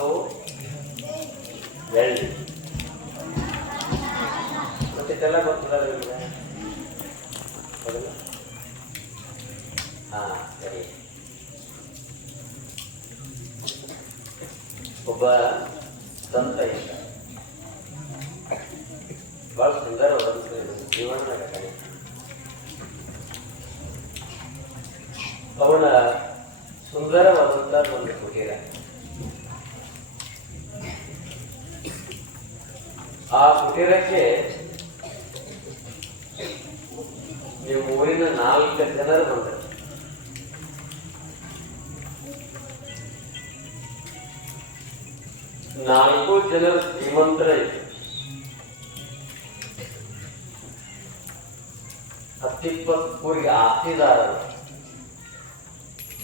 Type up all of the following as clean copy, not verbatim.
ಮಾತು ಬೆಳ್ಳಿ. ಮತ್ತೆಲ್ಲ ಗೊತ್ತಿಲ್ಲ ನಿಮಗೆ? ಹಾ ಸರಿ. ಒಬ್ಬ ಸಂತ ಇದ್ದ, ಬಹಳ ಸುಂದರವಾದ ಜೀವನದ ಕಣೆ. ಅವನ ಸುಂದರವಾದಂತ ಒಂದು ಕುಟೀರ. ಆ ಕುಟೀರಕ್ಕೆ ನೀವು ಊರಿನ 4 ಜನರು ಬಂದರು. ನಾಲ್ಕು ಜನರು ಶ್ರೀಮಂತರ ಇತ್ತು. 10-20 ಊರಿಗೆ ಆಸ್ತಿದಾರರು.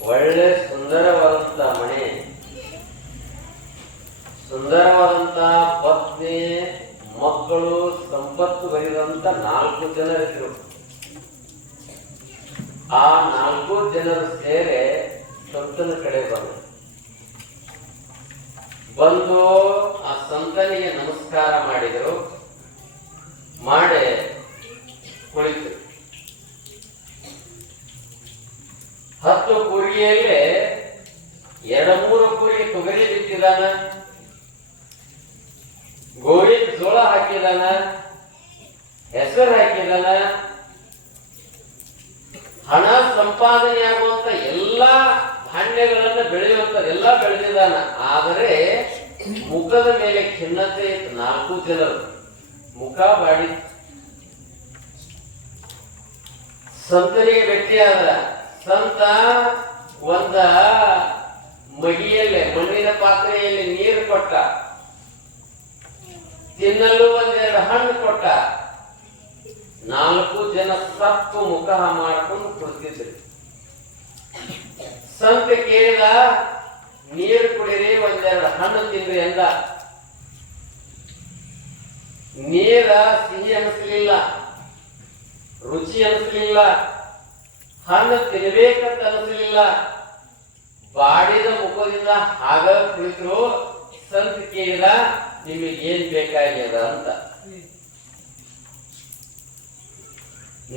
ಒಳ್ಳೆ ಸುಂದರವಾದಂತ ಮನೆ, ಸುಂದರವಾದಂತ ಪತ್ನಿ, ಮಕ್ಕಳು, ಸಂಪತ್ತು ಬರೆದಂತ 4 ಜನರಿದ್ರು. ಆ 4 ಜನರು ಸೇರೆ ಸಂತನ ಕಡೆ ಬಂದು ಆ ಸಂತನಿಗೆ ನಮಸ್ಕಾರ ಮಾಡಿದರು. ಮಾಡಿ ಕುಳಿತು 10 ಕೂರಿಗೆಯಲ್ಲಿ 2-3 ಕೂರಿಗೆ ತೊಗರಿ ಬಿತ್ತಿದಾನ, ಗೋಧಿ ಜೋಳ ಹಾಕಿದಾನ, ಹೆಸರು ಹಾಕಿದಾನ. ಹಣ ಸಂಪಾದನೆ ಆಗುವಂತ ಎಲ್ಲಾ ಧಾನ್ಯಗಳನ್ನ ಬೆಳೆಯುವಂತದೆಲ್ಲ ಬೆಳೆದಿದ್ದಾನ. ಆದರೆ ಮುಖದ ಮೇಲೆ ಖಿನ್ನತೆ ಇತ್ತು. 4 ಜನರು ಮುಖ ಬಾಡಿ ಸಂತನಿಗೆ ಭೇಟಿಯಾದ. ಸಂತ ಒಂದ ಮಗಿಯಲ್ಲಿ, ಮಣ್ಣಿನ ಪಾತ್ರೆಯಲ್ಲಿ ನೀರು ಕೊಟ್ಟ, ತಿನ್ನಲು 1-2 ಹಣ್ಣು ಕೊಟ್ಟ. 4 ಜನ ಸಪ್ಪು ಮುಖ ಮಾಡ್ಕೊಂಡು ಕುಳಿತಿದ್ರು. ಸಂತ ಕೇಳಿದ, ನೀರು ಕುಡಿರಿ, 1-2 ಹಣ್ಣು ತಿನ್ರಿ ಅಂದ. ನೀರ ಸಿಹಿ ಅನಿಸ್ಲಿಲ್ಲ, ರುಚಿ ಅನಿಸ್ಲಿಲ್ಲ, ಹಣ್ಣು ತಿನ್ಬೇಕಂತ ಅನಿಸ್ಲಿಲ್ಲ. ಬಾಡಿದ ಮುಖದಿಂದ ಆಗ ಕುಳಿತರು. ಸಂತ ಕೇಳಿದ, ನಿಮಗೆ ಏನ್ ಬೇಕಾಗ್ಯದ ಅಂತ.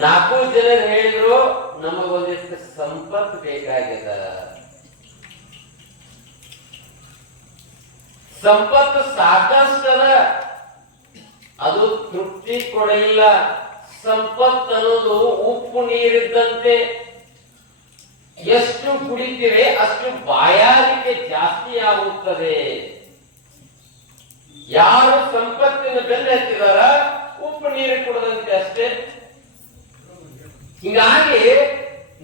4 ಜನರು ಹೇಳಿದ್ರು, ನಮಗೊಂದಿಷ್ಟು ಸಂಪತ್ತು ಬೇಕಾಗ್ಯದ. ಸಂಪತ್ತು ಸಾಕಷ್ಟದ, ಅದು ತೃಪ್ತಿ ಕೊಡಲಿಲ್ಲ. ಸಂಪತ್ತು ಅನ್ನೋದು ಉಪ್ಪು ನೀರಿದ್ದಂತೆ, ಎಷ್ಟು ಕುಡಿತೀವಿ ಅಷ್ಟು ಬಾಯಾರಿಕೆ ಜಾಸ್ತಿ ಆಗುತ್ತದೆ. ಯಾರು ಸಂಪತ್ತಿನ ಬೆಲೆ ಹತ್ತಿದಾರ ಉಪ್ಪು ನೀರು ಕುಡದಂತೆ ಅಷ್ಟೇ. ಹೀಗಾಗಿ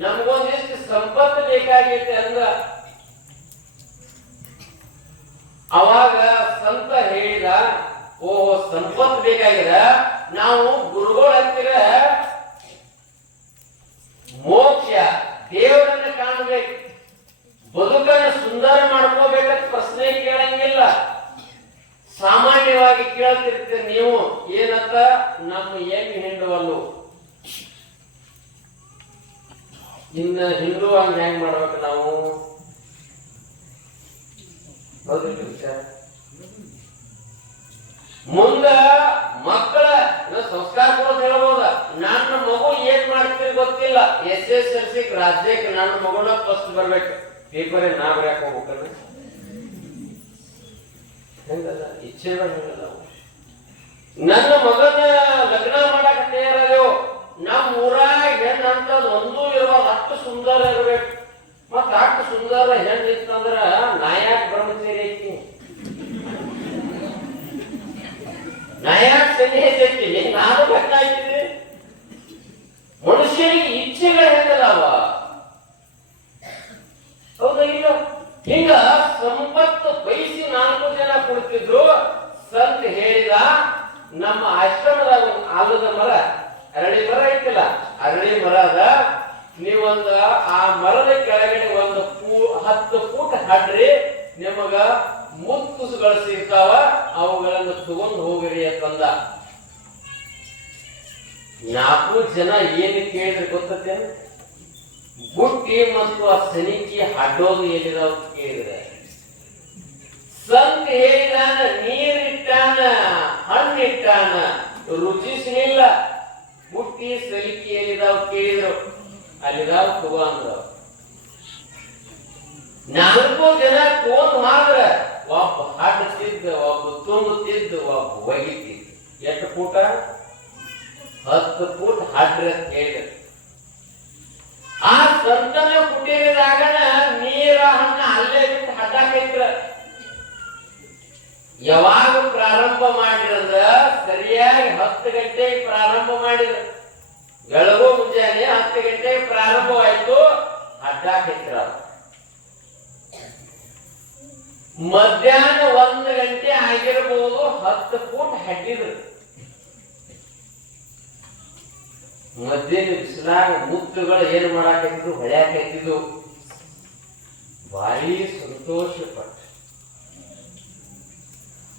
ನಮಗೊಂದಿಷ್ಟು ಸಂಪತ್ತು ಬೇಕಾಗೈತೆ ಅಂದ್ರ ಅವಾಗ ಸಂತ ಹೇಳಿದ, ಓಹೋ ಸಂಪತ್ತು ಬೇಕಾಗಿದೆ, ನಾವು ಗುರುಗಳ ಹತ್ತಿರ ಮೋಕ್ಷ ದೇವರನ್ನ ಕಾಣಬೇಕು, ಬದುಕನ್ನು ಸುಂದರ ಮಾಡ್ಕೋಬೇಕಂತ ಪ್ರಶ್ನೆ ಕೇಳಂಗಿಲ್ಲ. ಸಾಮಾನ್ಯವಾಗಿ ಕೇಳ್ತಿರ್ತೀರಿ ನೀವು, ಏನಂತ, ನಮ್ಮ ಎಮ್ಮೆ ಹಿಂಡುವಲ್ಲು, ಇನ್ನ ಹಿಂಡುವಂಗ ಹೆಂಗ್ ಮಾಡ್ಬೇಕು ನಾವು? ಮುಂದ ಮಕ್ಕಳ ಸಂಸ್ಕಾರ ಕೊಡೋದು ಹೇಳ್ಬೋದ. ನನ್ನ ಮಗು ಏನ್ ಮಾಡ್ತೀರಿ ಗೊತ್ತಿಲ್ಲ, SSLC ರಾಜ್ಯಕ್ಕೆ ನನ್ನ ಮಗುನ ಫಸ್ಟ್ ಬರ್ಬೇಕು, ಪೇಪರ್ ನಾ ಬರೆಯಕ್ ಹೋಗ್ಬೇಕಲ್ಲ. ಹೆಂಗಲ್ಲ ಇಚ್ಛೆ ನನ್ನ ಮಗನ ಲಗ್ನ ಮಾಡಕ್ ತಯಾರದೇವು. ನಮ್ಮ ಊರಾಗ ಹೆಣ್ಣು ಅಂತದ್ ಒಂದೂ ಇರುವಾಗ ಅಷ್ಟು ಸುಂದರ ಇರ್ಬೇಕು. ಮತ್ತ ಅಷ್ಟು ಸುಂದರ ಹೆಣ್ಣು ಇತ್ತಂದ್ರ ನಾಯಕ್ ಬ್ರಹ್ಮಚಾರಿ ಐತಿ, ನಾಯಕ್ ಸನ್ಯಾಸಿ ಐತಿ. ನಾನು ಬೇಕಾಗಿದ್ರಿ ಮನುಷ್ಯನಿಗೆ ಇಚ್ಛೆಗಳು ಹೆಂಗದಾವ, ಹೌದಾ ಇಲ್ಲ? ಹಿಂಗ ಸಂಪತ್ತು ಬಯಸಿ 4 ಜನ ಕುಳಿತಿದ್ರು. ಸಂತ ಹೇಳಿದ, ನಮ್ಮ ಆಶ್ರಮದಾಗ ಒಂದು ಆಲದ ಮರ, ಅರಳಿ ಮರ ಐತಿಲ್ಲ, ಅರಳಿ ಮರ ಅದ. ನೀವೊಂದು ಆ ಮರದ ಕೆಳಗಡೆ ಒಂದು 10 ಫೂಟ್ ಹಾಡ್ರಿ, ನಿಮಗ ಮುತ್ತುಗಳು ಸಿಗ್ತಾವ, ಅವುಗಳನ್ನು ತಗೊಂಡು ಹೋಗಿರಿ ಅಂತಂದ. 4 ಜನ ಏನು ಕೇಳಿದ್ರೆ ಗೊತ್ತೇನು? ಬುಟ್ಟಿ ಮತ್ತು ಆ ಸನಿಕಿ ಹಡ್ಡೋದು ಎಲ್ಲಿದಾವ ಕೇಳಿದ್ರೆ ಸಂತ ಹೇಳಿದಾನ, ನೀರಿಟ್ಟಾನ, ಹಣ್ಣಿಟ್ಟಾನ, ರುಚಿಸಲಿಲ್ಲ. ಹುಟ್ಟಿ ಸಲಿಕೆ ಎಲ್ಲಿದಾವ್ ಕೇಳಿದ್ರು, ಅಲ್ಲಿದಾವ್ ತಗೋ ಅಂದ್ರ. 4 ಜನ ತಗೊಂಡ್ ಮಾಡ್ರ, ಒಬ್ಬ ಹಾಡ್ತಿದ್ದ, ಒಬ್ಬ ತುಂಬುತ್ತಿದ್ದ, ಒಬ್ಬ ಒಗಿತಿದ್ದ. ಎಷ್ಟು ಫೂಟ? 10 ಫೂಟ್ ಹಾಡ್ರಿ ಅಂತ ಹೇಳಿದ್ರು. ಆ ಸಂತನ ಕುಟೀರದಾಗನ ನೀರ ಹಣ್ಣ ಅಲ್ಲೇ ಬಿಟ್ಟು ಹಡ್ಡಾಕೈತ್ರ. ಯಾವಾಗ ಪ್ರಾರಂಭ ಮಾಡಿರಂದ್ರ ಸರಿಯಾಗಿ 10 ಗಂಟೆಗೆ ಪ್ರಾರಂಭ ಮಾಡಿದ್ರು. ಬೆಳಗು ಮುಂಜಾನೆ 10 ಗಂಟೆಗೆ ಪ್ರಾರಂಭವಾಯ್ತು, ಹಡ್ಡಾಕೈತ್ರ. ಮಧ್ಯಾಹ್ನ 1 ಗಂಟೆ ಆಗಿರಬಹುದು, 10 ಫೂಟ್ ಹಡ್ಡಿದ್ರು. ಮಧ್ಯಾಹ್ನ ಬಿಸಿಲಾಗ ಮುತ್ತುಗಳು ಏನ್ ಮಾಡಾಕತ್ತಿದ್ರು, ಹೊಳ್ಯಾಕತ್ತಿದ್ವು. ಭಾರಿ ಸಂತೋಷ ಪಟ್ಟ.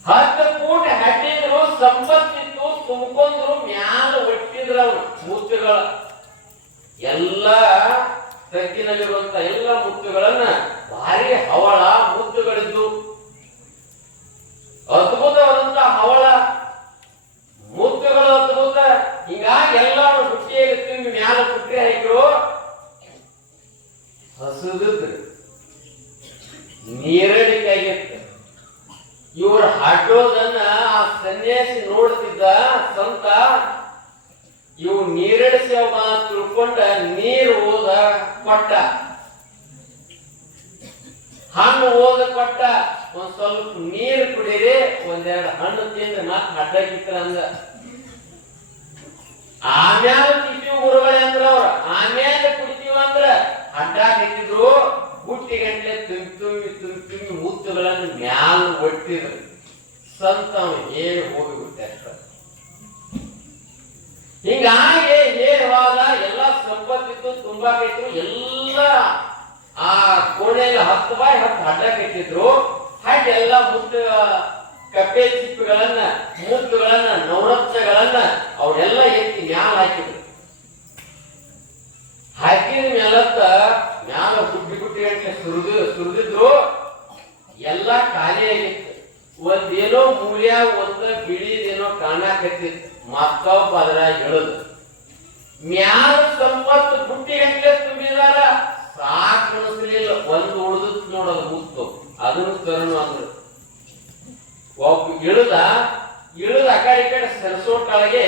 10 ಫೂಟ್ ಹಡ್ಡಿದ್ರು, ಸಂಪತ್ತಿತ್ತು, ತುಂಬಿಕೊಂಡ್ರು, ಮ್ಯಾಲ ಒಟ್ಟಿದ್ರು ಅವ್ರು ಮುತ್ತುಗಳ. ಎಲ್ಲ ತಗ್ಗಿನಲ್ಲಿರುವಂತ ಎಲ್ಲ ಮುತ್ತುಗಳನ್ನ ಭಾರಿ ಹವಳ ಮುತ್ತುಗಳಿದ್ದು, ಅದ್ಭುತವಾದಂತ ಹವಳ ಮುತ್ತುಗಳು, ಅದ್ಭುತ. ಹಿಂಗಾಗಿ ಎಲ್ಲಾರು ಬುಟ್ಟಿಯಲ್ಲಿ ತುಂಬಿ ಮ್ಯಾಲ ಪುಟ್ಟಿ ಹಾಕಿರು. ಹಸುದಿದ್ರು, ನೀರಡಿಕೆ ಆಗಿತ್ತು. ಇವರು ಹಾಡೋದನ್ನ ಆ ಸನ್ಯಾಸಿ ನೋಡ್ತಿದ್ದ ಸಂತ. ಇವು ನೀರಡಿಸ್ಯಾವ ತಿಳ್ಕೊಂಡ ನೀರು ಓದ ಕೊಟ್ಟ, ಹಣ್ಣು ಓದ ಕೊಟ್ಟ. ಒಂದ್ ಸ್ವಲ್ಪ ನೀರು ಕುಡೀರಿ, 1-2 ಹಣ್ಣು ತಿಂದ್ರೆ ಮತ್ ಹಡ್ಡಕ್ಕಿತ್ರ ಅಂದ. ಆಮ್ಯಾಲ ತಿಂತೀವಿ ಗುರುಗಳೇ ಅಂದ್ರ ಅವ್ರ. ಆಮ್ಯಾಲ ಕುಡಿತೀವ ಅಂದ್ರ ಹಡ್ಡಾಕಿದ್ರು. ಹುಟ್ಟಿ ಗಂಟೆ ತುಂಬಿ ಮುತ್ತುಗಳನ್ನು ಮ್ಯಾಲ ಒಟ್ಟಿದ್ರು. ಸಂತ ಹೇಳಿ ಹೋಗಿಬಿಟ್ಟೆ ಅಷ್ಟ. ಹಿಂಗಾಗಿ ಹೇಳುವಾಗ ಎಲ್ಲ ಸಂಪತ್ತಿತ್ತು, ತುಂಬಾಕಿತ್ತು. ಎಲ್ಲ ಆ ಕೋಣೆಯಲ್ಲಿ 10 ಬಾಯ್ 10 ಹಡ್ಡ ಕಟ್ಟಿದ್ರು. ಹಡ್ಡ ಎಲ್ಲ ಮುತ್ತು ಕಪ್ಪೆ ಚಿಪ್ಪುಗಳನ್ನ, ಮುತ್ತುಗಳನ್ನ, ನವರತ್ನಗಳನ್ನ ಅವರೆಲ್ಲ ಎತ್ತಿ ಮ್ಯಾಲ ಹಾಕಿದ್ರು. ಹಾಕಿದ ಮೇಲತ್ತ ಮ್ಯಾಲ ಗುಡ್ಡಿ ಗಂಟೆ ಸುರಿದಿದ್ರು. ಎಲ್ಲ ಖಾಲಿ ಆಗಿತ್ತು. ಒಂದೇನೋ ಮೂಲ್ಯ, ಒಂದ ಬಿಳಿದೇನೋ ಕಾಣಾಕತ್ತಿತ್ತು. ಮತ್ತೊಬ್ಬ ಅದ್ರಾಗ ಇಳಿದು ಮ್ಯಾಲ ಸಂಪತ್ತು ಬುಟ್ಟಿ ಗಂಟೆ ತುಂಬಿದಾರ. ಸಾಕು ಅನಿಸ್ಲಿಲ್ಲ, ಒಂದು ಉಳಿದು ನೋಡೋದು ಮುತ್ತು, ಅದನ್ನು ತರನು ಅಂದ್ರು. ಒಬ್ಬ ಇಳಿದ ಆ ಕಡೆ ಸರಸೋ ಕೆಳಗೆ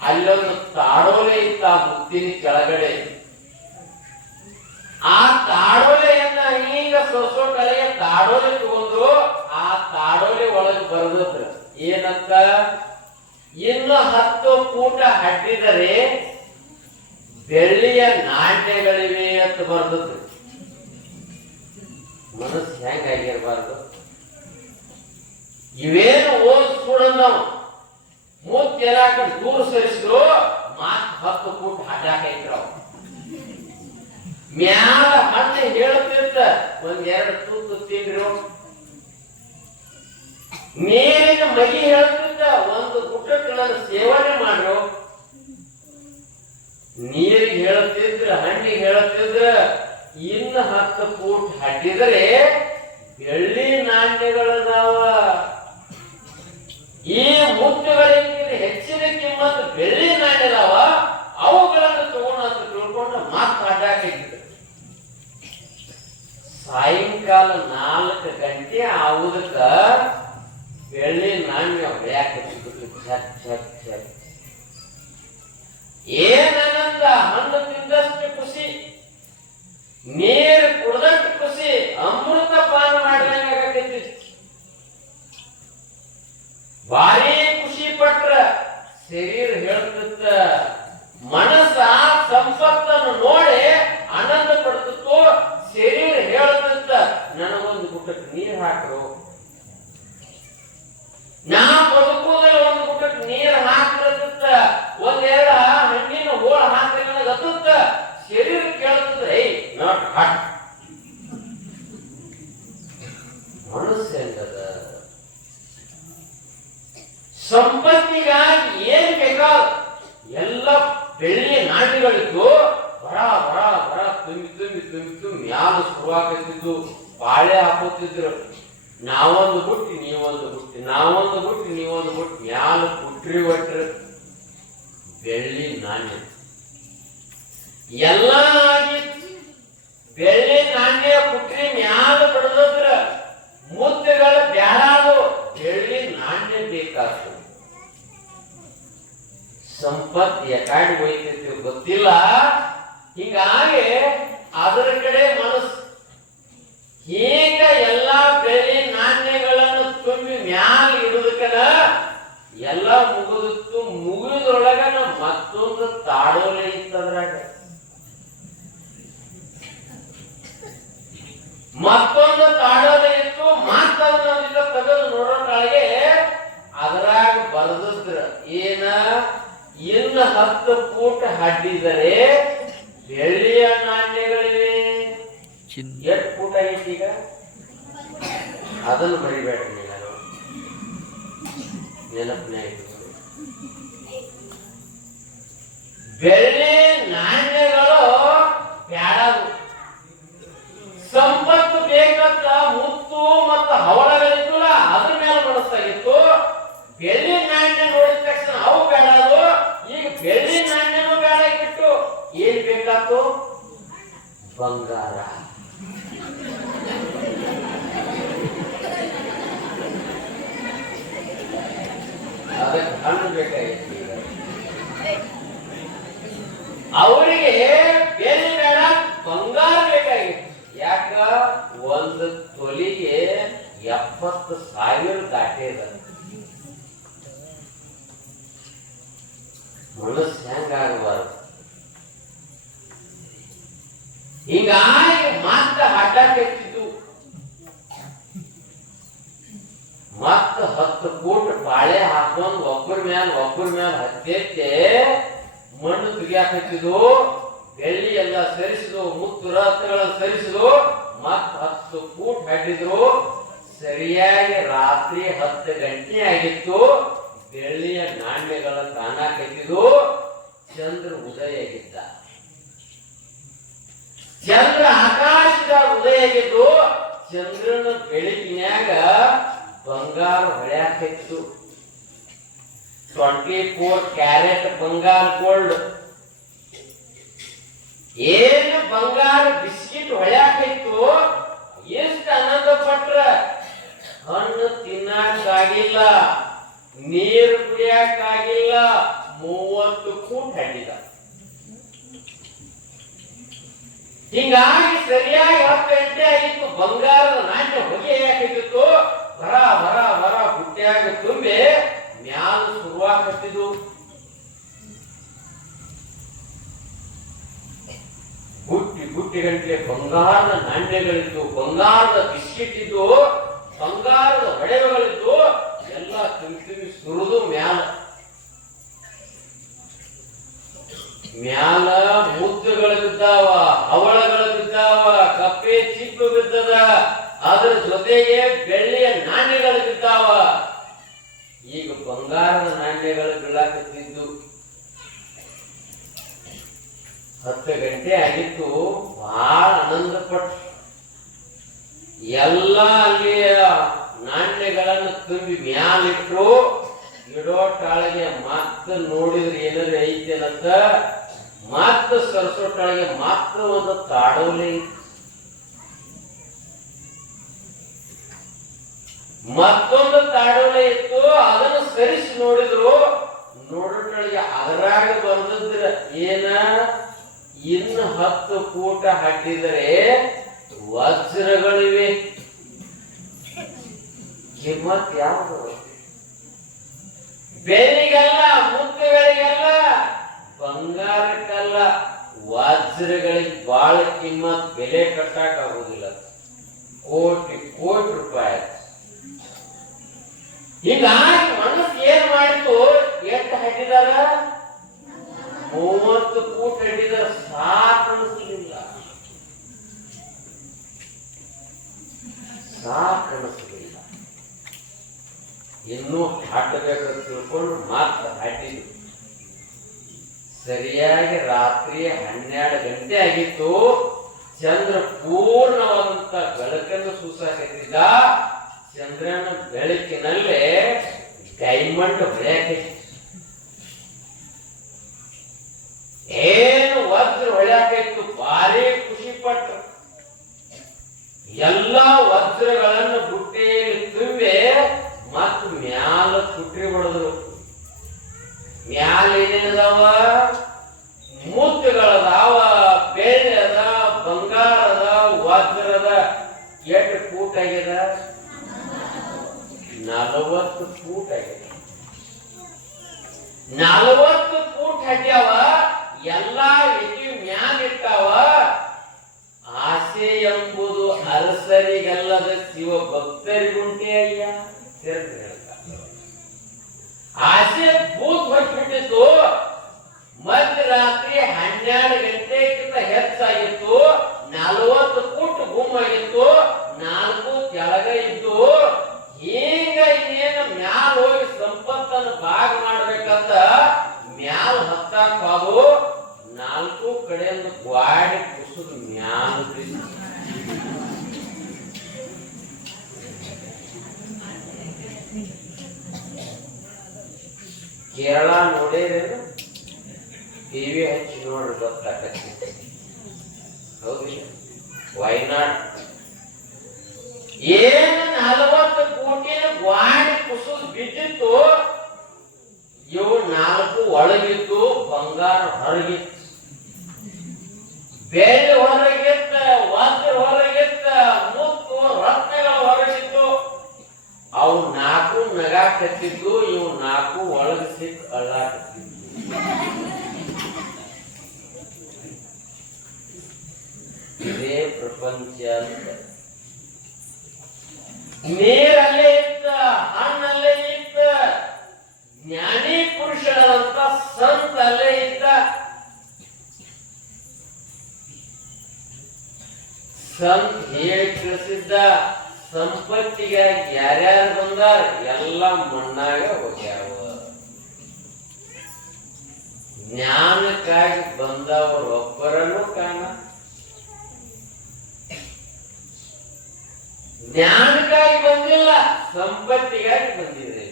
ಅಲ್ಲೊಂದು ತಾಡೋಲೆ ಇತ್ತ ಆ ಮುತ್ತಿನ ಕೆಳಗಡೆ. ಆ ತಾಡೋಲೆಯನ್ನ ಈಗ ಸರಸೋ ಕೆಳಗೆ ತಾಡೋಲೆ ತಗೊಂಡ್ರು. ಆ ತಾಡೋಲೆ ಒಳಗೆ ಬರೆದದ್ರ ಏನಂತ, ಇನ್ನು 10 ಫೂಟ ಹಡ್ಡಿದರೆ ಬೆಳ್ಳಿಯ ನಾಣ್ಯಗಳಿವೆ ಅಂತ ಬರೆದದ್ದು. ಮನಸ್ಸು ಹೆಂಗಾಗಿರ್ಬಾರ್ದು? ಇವೇನು ಓದ್ ಸುಡೋದು ನಾವು ಮುತ್ತೆಲ್ಲ ದೂರ ಸರಿಸಿದ್ರು. ಮಾತ್ 10 ಫೂಟ್ ಹಡ್ಡಾಕೈತ್ರ. ಮ್ಯಾಲ ಹಣ್ಣು ಹೇಳ್ತಿರ್ತ, 1-2 ತೂತು ತಿಂದ್ರು. ನೀರಿನ ಮಗಿ ಹೇಳ್ತಿದ್ದ, ಒಂದು ಗುಟ್ಟಕ್ಕೆ ನಾನು ಸೇವನೆ ಮಾಡ್ರು. ನೀರಿಗೆ ಹೇಳ್ತಿದ್ರ, ಹಣ್ಣಿಗೆ ಹೇಳ್ತಿದ್ರ. ಇನ್ನು 10 ಫೂಟ್ ಹಡ್ಡಿದರೆ ಬೆಳ್ಳಿ ನಾಣ್ಯಗಳದಾವ. ಈ ಮುತ್ತುಗಳಿಗಿಂತ ಹೆಚ್ಚಿನ ಕಿಮ್ಮತ್ತು ಬೆಳ್ಳಿ ನಾಣ್ಯದಾವ. ಅವುಗಳನ್ನು ತಗೊಂಡು ಅಂತ ತಿಳ್ಕೊಂಡು ಮಾತು ಅಡ್ಡಾಕಿದ್ರು. ಸಾಯಂಕಾಲ 4 ಗಂಟೆ ಆಗುದಕ್ಕ ಬೆಳ್ಳಿ ನಾಣ್ಯ ಬೆಳೆಯಾಕಿದ್ರು. ಏನಂದ, ಹಣ್ಣು ತಿಂದಷ್ಟು ಖುಷಿ, ನೀರು ಕುಡ್ದಷ್ಟು ಖುಷಿ, ಅಮೃತ ಪಾನ ಮಾಡಿದಂಗಾಗೈತಿ. ಭಾರಿ ಖುಷಿ ಪಟ್ರ. ಶರೀರ ಹೇಳ್ತಿತ್ತ, ಮನಸ್ಸ ಸಂಪತ್ತನ್ನು ನೋಡಿ ಆನಂದ ಪಡ್ತಿತ್ತು. ಶರೀರ ಹೇಳ್ತಿತ್ತ, ನನಗೊಂದು ಗುಟ್ಟಕ್ಕೆ ನೀರು ಹಾಕ್ರು, ನಾ ಬದುಕುವುದಲ್ಲ ಒಂದು ಗುಟ್ಟಕ್ಕೆ ನೀರು ಹಾಕ್ತಿತ್ತ, 1-2 ಹಣ್ಣಿನ ಹೋಳ ಹಾಕಿ ನನಗತ್ತ. ಶರೀರ ಕೇಳ್ತಿದ್ರೆ, ಏಯ್ ನಾಟ್ ಹಾಟ್. ಮನಸ್ಸು ಎಂದದ ಸಂಪತ್ತಿಗಾಗಿ ಏನ್ ಬೇಕಾದ ಎಲ್ಲ ಬೆಳ್ಳಿಯ ನಾಣ್ಯಗಳಿದ್ದು. ಬರ ಬರ ಬರ ತುಂಬಿ ಮ್ಯಾಲ ಶುರುವಾಗ್ತಿದ್ದು. ಬಾಳೆ ಹಾಕೋತಿದ್ರು. ನಾವೊಂದು ಬುಟ್ಟಿ ನೀವೊಂದು ಬುಟ್ಟಿ, ನಾವೊಂದು ಬುಟ್ಟಿ ನೀವೊಂದು ಬುಟ್ಟಿ, ಮ್ಯಾಲ ಪುಟ್ರಿ ಒಟ್ರ ಬೆಳ್ಳಿ ನಾಣ್ಯ ಎಲ್ಲ ಆಗಿತ್ತು. ಬೆಳ್ಳಿ ನಾಣ್ಯ ಪುಟ್ರಿ ಮ್ಯಾಲ ಬಡದ್ರ ಮುದ್ದೆಗಳು ಬ್ಯಾಡಾದು, ಬೆಳ್ಳಿ ನಾಣ್ಯ ಬೇಕಾಗ್ತದೆ. ಸಂಪತ್ ಯಾಕಾಡಿ ಹೋಯ್ತೈತಿ ಗೊತ್ತಿಲ್ಲ. ಹೀಗಾಗಿ ಅದರ ಕಡೆ ಮನಸ್ಸು ಈಗ ಎಲ್ಲಾ ಬೆಳ್ಳಿ ನಾಣ್ಯಗಳನ್ನು ತುಂಬಿ ಮ್ಯಾಲ ಇಡುದಕ್ಕನ ಎಲ್ಲ ಮುಗಿದಿತ್ತು. ಮುಗಿದೊಳಗ ಮತ್ತೊಂದು ತಾಡೋಲೆ ಇತ್ತದ್ರಾಗ, ಮತ್ತೊಂದು ತಾಡೋಲೆ ಇತ್ತು. ಮಾತನ್ನ ತೆಗೆದು ನೋಡೋಟಾಗೆ ಅದರಾಗ ಬರೆದಿದ್ರ ಏನ, ಇನ್ನು 10 ಫೂಟ್ ಹಡ್ಡಿದರೆ ಬೆಳ್ಳಿಯ ನಾಣ್ಯಗಳಿವೆ. ಎಷ್ಟು ಫೂಟ್ ಆಗೈತಿ ಈಗ? ಅದನ್ನು ಬರಿಬೇಡ್ರಿ, ನೆನಪನೇ ಆಯ್ತು. ಬೆಳ್ಳಿ ನಾಣ್ಯಗಳು ಬ್ಯಾಡದು. ಸಂಪತ್ತು ಬೇಕಂತ ಮುತ್ತು ಮತ್ತು ಹವಳಗಳಿತ್ತಲ್ಲ ಅದ್ರ ಮೇಲೆ ಮನಸ್ಸಾಗಿತ್ತು. ಬೆಳ್ಳಿ ನಾಣ್ಯ ನೋಡಿದ ತಕ್ಷಣ ಅವು ಬೇಡದು. ಈಗ ಬೆಳ್ಳಿ ನಾಣ್ಯನೂ ಬೇಡಾಗಿತ್ತು. ಏನ್ ಬೇಕಾತು? ಬಂಗಾರ. ಅದಕ್ಕೆ ಹಣ್ಣು ಬೇಕಾಗಿತ್ತು. ಈಗ ಅವರಿಗೆ ಬೆಳ್ಳಿ ಬೇಡ, ಬಂಗಾರ ಬೇಕಾಗಿತ್ತು. ಯಾಕ? ಒಂದು ತೊಲಿಗೆ 70,000 ದಾಟಿದ. ಮನಸ್ಸು ಹೆಂಗಾಗಬಾರದು. ಹೀಗಾಗಿ ಮತ್ತ ಹಠ ಕೆತ್ತಿದ್ದು. ಮತ್ತ 10 ಫೂಟ್ ಬಾಳೆ ಹಾಕೊಂಡು ಒಬ್ಬರ ಮ್ಯಾಲ ಹತ್ತೆತ್ತೆ ಮಣ್ಣು ತೆಗಿಯಾಕತ್ತಿದ್ದು. ಬೆಳ್ಳಿ ಎಲ್ಲ ಸರಿಸಿದು, ಮುತ್ತು ರತ್ನಗಳನ್ನು ಸರಿಸಿದು, ಮತ್ತ 10 ಫೂಟ್ ಹಡ್ಡಿದ್ರು. ಸರಿಯಾಗಿ ರಾತ್ರಿ 10 ಗಂಟೆ ಆಗಿತ್ತು. ಬೆಳ್ಳಿಯ ನಾಣ್ಯಗಳ ಕಾಣಾಕತ್ತಿದ್ದು. ಚಂದ್ರ ಉದಯ ಆಗಿದ್ದ. ಚಂದ್ರ ಆಕಾಶದ ಉದಯ ಆಗಿದ್ದು. ಚಂದ್ರನ ಬೆಳಕಿನ್ಯಾಗ ಬಂಗಾರ ಹೊಳ್ಯಾಕಿತ್ತು. 24 ಕ್ಯಾರೆಟ್ ಬಂಗಾರ ಗೋಲ್ಡ್. ಏನು ಬಂಗಾರ ಬಿಸ್ಕಿಟ್ ಹೊಳ್ಯಾಕಿತ್ತು. ಎಷ್ಟು ಆನಂದ ಪಟ್ರ. ಹಣ್ಣು ತಿನ್ನಕ್ಕಾಗಿಲ್ಲ, ನೀರು ಕುಡಿಯಕ್ಕಾಗಿಲ್ಲ. 30 ಫೂಟ್ ಹಡ್ಡಿದ. ಹಿಂಗಾಗಿ ಸರಿಯಾಗಿ 10 ಗಂಟೆ ಆಗಿತ್ತು. ಬಂಗಾರದ ನಾಣ್ಯ ಹೊಗೆ ಯಾಕಿತ್ತು. ಬರ ಬರ ಬರ ಹುಟ್ಟ್ಯಾಗ ತುಂಬಿ ಮ್ಯಾಲ ಶುರುವಾಗತ್ತಿದ್ದು. ಗುಟ್ಟಿ ಗಂಟೆ ಬಂಗಾರದ ನಾಣ್ಯಗಳಿದ್ದು, ಬಂಗಾರದ ಬಿಸ್ಕಿಟ್ ಇದ್ದು, ಬಂಗಾರದ ಹೊಡೆಗಳಿದ್ದು. ಎಲ್ಲ ತುಂಬಿ ಸುರಿದು ಮ್ಯಾಲ ಮುದ್ದುಗಳು ಬಿದ್ದಾವ, ಹವಳಗಳು ಬಿದ್ದಾವ, ಕಪ್ಪೆ ಚಿಪ್ಪು ಬಿದ್ದದ. ಅದರ ಜೊತೆಗೆ ಬೆಳ್ಳಿಯ ನಾಣ್ಯಗಳು ಬಿದ್ದಾವ. ಈಗ ಬಂಗಾರದ ನಾಣ್ಯಗಳು ಬೀಳಾಕತ್ತಿದ್ದು. 10 ಗಂಟೆ ಆಗಿತ್ತು. ಬಹಳ ಆನಂದ ಪಟ್ಟು ಎಲ್ಲ ಅಲ್ಲಿಯ ನಾಣ್ಯಗಳನ್ನು ತುಂಬಿ ಮ್ಯಾಲಿಟ್ರು. ಇಡೋ ಟಾಳಿಗೆ ಮತ್ತ ನೋಡಿದ್ರೆ ಏನಾದ್ರು ಐತೇನಂತ ಮತ್ತ ಸರಸೋ ಟಾಳಿಗೆ ಮಾತ್ರ ಒಂದು ತಾಡೋಲೆ. ಮತ್ತೊಂದು ತಾಡೋಲೆ ಇತ್ತು. ಅದನ್ನು ಸರಿಸಿ ನೋಡಿದ್ರು. ನೋಡೋಟೊಳಗೆ ಅದರಾಗ ಬಂದಿದ್ರ ಏನ, ಇನ್ನು 10 ಫೂಟ ಹಟ್ಟಿದರೆ ವಜ್ರಗಳಿವೆ. ಕಿಮ್ಮತ್ ಯಾವುದು? ಬೆಳ್ಳಿಗಲ್ಲ, ಮುತ್ತುಗಳಿಗಲ್ಲ, ಬಂಗಾರಕ್ಕಲ್ಲ, ವಜ್ರಗಳಿಗೆ ಬಹಳ ಕಿಮ್ಮತ್. ಬೆಲೆ ಕಟ್ಟಕ್ ಆಗುದಿಲ್ಲ. ಕೋಟಿ ಕೋಟಿ ರೂಪಾಯಿ. ಹೀಗಾಗಿ ಮನಸ್ಸು ಏನ್ ಮಾಡಿತು? ಎಷ್ಟು ಹಟ್ಟಿದಾರ? 30 ಫೂಟ್ ಹಟ್ಟಿದಾರ. ಸಾಕು ಅನಿಸ್ಲಿಲ್ಲ, ಸಾಕು ಅನಿಸ್ಲಿಲ್ಲ. ಇನ್ನೂ ಹಟ್ಟಬೇಕಂತ ತಿಳ್ಕೊಂಡು ಮತ್ತೆ ಹಟ್ಟಿದ್ರು. ಸರಿಯಾಗಿ ರಾತ್ರಿ 12 ಗಂಟೆ ಆಗಿತ್ತು. ಚಂದ್ರ ಪೂರ್ಣವಾದಂತ ಬೆಳಕನ್ನು ಸೂಸಾಕತ್ತಿದ್ದ. ಬೆಳಕಿನಲ್ಲೇ ಡೈಮಂಡ್ ಹೊಳೆಯಾಕೈತಿ. ಏನು ವಜ್ರ ಹೊಳೆಯಾಕೈತು, ಭಾರಿ ಖುಷಿ ಪಟ್ರು. ಎಲ್ಲಾ ವಜ್ರಗಳನ್ನು ಬುಟ್ಟಿಯಲ್ಲಿ ತುಂಬಿ ಮತ್ತು ಮ್ಯಾಲ ತುಟ್ರಿ ಹೊಡೆದ್ರು. ಮ್ಯಾಲ ಏನೇನದಾವ? ಮುತ್ತುಗಳದಾವ, ಬೆಳ್ಳಿ ಅದ, ಬಂಗಾರದ, ವಜ್ರದ. ಎಷ್ಟು ಫೂಟ್ ಆಗ್ಯದ? 40 ಫೂಟ್ ಆಗ್ಯದ. 40 ಫೂಟ್ ಹಾಕ್ಯಾವ. ಎಲ್ಲಾ ಎಟಿ ಮ್ಯಾಲ ಇಟ್ಟಾವ. ಆಸೆ ಎಂಬುದು ಅರಸರಿಗೆಲ್ಲದ ಶಿವ ಭಕ್ತರಿಗುಂಟೆ ಅಯ್ಯ. ಆಸೆ ಭೂತ್ ಹೊರಬಿಟ್ಟಿತ್ತು. ಮಧ್ಯರಾತ್ರಿ 12 ಗಂಟೆಗಿಂತ ಹೆಚ್ಚಾಗಿತ್ತು. 40 ಫೂಟ್ ಗುಮ್ಮಾಗಿತ್ತು. 4 ಕೆಳಗ ಇದ್ದು. ಈಗ ಇನ್ನೇನು ಮ್ಯಾಲ ಹೋಗಿ ಸಂಪತ್ತನ್ನು ಭಾಗ ಮಾಡ್ಬೇಕಂತ ಮ್ಯಾಲ ಹತ್ತಾಕ ಅದು 4 ಕಡೆಯಿಂದ ಗ್ವಾಡಿ ಕುಸಿದು ಮ್ಯಾಲ ಕೇರಳ ನೋಡಿರೇನು? ಟಿವಿ ಹಚ್ಚಿ ನೋಡ್ರಿ ಗೊತ್ತಾಗತ್ತೆ. ಹೌದಿಲ್ಲ? ವಯನಾಡ್ ಏನು 40 ಕೋಟಿನ ಗ್ವಾಡಿ ಕುಸಿದು ಬಿದ್ದಿತ್ತು. ಇವು 4 ಒಳಗಿತ್ತು, ಬಂಗಾರ ಹೊರಗಿತ್ತು. ಬೆಳ್ಳಿ ಹೊರಗಿತ್ತ, ವಜ್ರ ಹೊರಗಿತ್ತ, ಮುತ್ತು ರತ್ನಗಳು ಹೊರಗಿತ್ತು. ಅವು 4 ನಗಾಕತ್ತಿದ್ದು, ಇವು 4 ಒಳಗೆ ಸಿಕ್ಕ ಅಳ್ಳಾಕತ್ತಿದ್ದು. ಇದೇ ಪ್ರಪಂಚ ಅಂತ. ನೀರಲ್ಲೇ ಇತ್ತ, ಹಣ್ಣಲ್ಲೇ ಇತ್ತ, ಜ್ಞಾನಿ ಪುರುಷರಂತ ಸಂತ ಅಲ್ಲೇ ಇದ್ದ. ಸಂತ ಹೇಳಿ ತಿಳಿಸಿದ್ದ, ಸಂಪತ್ತಿಗಾಗಿ ಯಾರ್ಯಾರು ಬಂದಾರ ಎಲ್ಲ ಮಣ್ಣಾಗ ಹೋಗ್ಯಾವ. ಜ್ಞಾನಕ್ಕಾಗಿ ಬಂದವರು ಒಬ್ಬರನ್ನು ಕಾಣ. ಜ್ಞಾನಕ್ಕಾಗಿ ಬಂದಿಲ್ಲ, ಸಂಪತ್ತಿಗಾಗಿ ಬಂದಿದ್ದೇವೆ.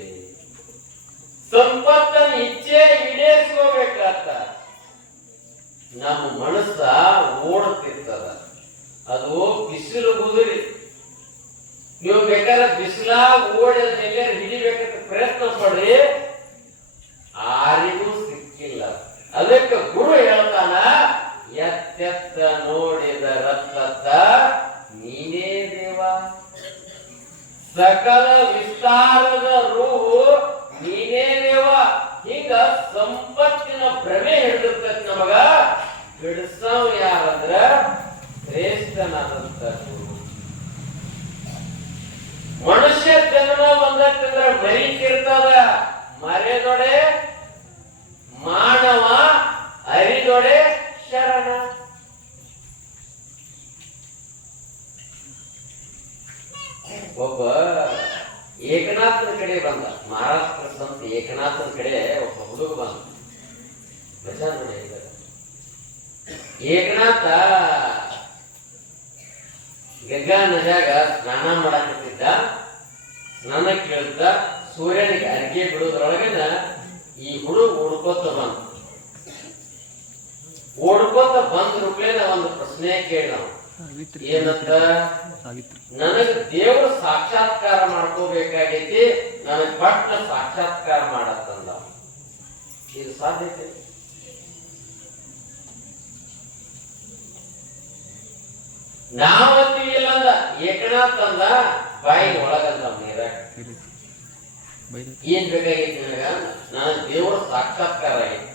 ಸಂಪತ್ತನ್ನು ಇಚ್ಛೆ ಈಡೇರಿಸ್ಕೋಬೇಕಾತ. ನಮ್ಮ ಮನಸ್ಸ ಓಡುತ್ತಿರ್ತದ. ಅದು ಬಿಸಿಲು ಗುದುರಿ. ನೀವು ಬೇಕಾದ್ರೆ ಬಿಸಿಲಾಗ ಓಡಿದ ಹಿಡಿಬೇಕಂತ ಪ್ರಯತ್ನ ಪಡ್ರಿ, ಯಾರಿಗೂ ಸಿಕ್ಕಿಲ್ಲ. ಅದಕ್ಕೆ ಗುರು ಹೇಳ್ತಾನ, ಎತ್ತೆತ್ತ ನೋಡಿದ ರತ್ನತ್ತ ನೀನೇ ದೇವ, ಸಕಲ ವಿಸ್ತಾರದ ರೂಹು ನೀನೇ ದೇವ. ಹಿಂಗ ಸಂಪತ್ತಿನ ಭ್ರಮೆ ಹಿಡಿದಿರ್ತೈತಿ ನಮಗ. ಬಿಡಿಸವ್ ಯಾರಂದ್ರ ಶ್ರೇಷ್ಠನಾದಂತ ಗುರು. ಮನುಷ್ಯ ಜನ್ಮ ಬಂದಕ್ಕಂದ್ರ ಮರಿತಿರ್ತದ. ಮರೆದೊಡೆ ಮಾನವ, ಅರಿದೊಡೆ ಶರಣ. ಒಬ್ಬ ಏಕನಾಥನ ಕಡೆ ಬಂದ. ಮಹಾರಾಷ್ಟ್ರ ಸಂತ ಏಕನಾಥನ ಕಡೆ ಒಬ್ಬ ಹುಡುಗ ಬಂದ. ಏಕನಾಥ ಗಂಗಾ ನದಿಯಾಗ ಸ್ನಾನ ಮಾಡಾಕತ್ತಿದ್ದ. ಸ್ನಾನ ಕೇಳ್ದ. ಸೂರ್ಯನಿಗೆ ಅರ್ಗೆ ಬಿಡೋದ್ರೊಳಗಿನ ಈ ಹುಡುಗ ಓಡ್ಕೋತ ಬಂದ. ಓಡ್ಕೋತ ಬಂದ ರೂಪೇನ ಒಂದು ಪ್ರಶ್ನೆ ಕೇಳ. ಏನಂತ? ನನಗ ದೇವರು ಸಾಕ್ಷಾತ್ಕಾರ ಮಾಡ್ಕೋಬೇಕಾಗೈತಿ, ನನಗ್ ಪಟ್ಟ ಸಾಕ್ಷಾತ್ಕಾರ ಮಾಡತ್ತಂದ. ಇದು ಸಾಧ್ಯತೆ? ನಾವತ್ತಿ ಇಲ್ಲಂದ. ಏಕನಾಥ್ ಅಂದ, ಬಾಯಿ ಒಳಗಂದ ನೀರ. ಏನ್ ಬೇಕಾಗೈತಿ ನನಗ? ನನ್ನ ದೇವರ ಸಾಕ್ಷಾತ್ಕಾರ ಆಗೈತಿ.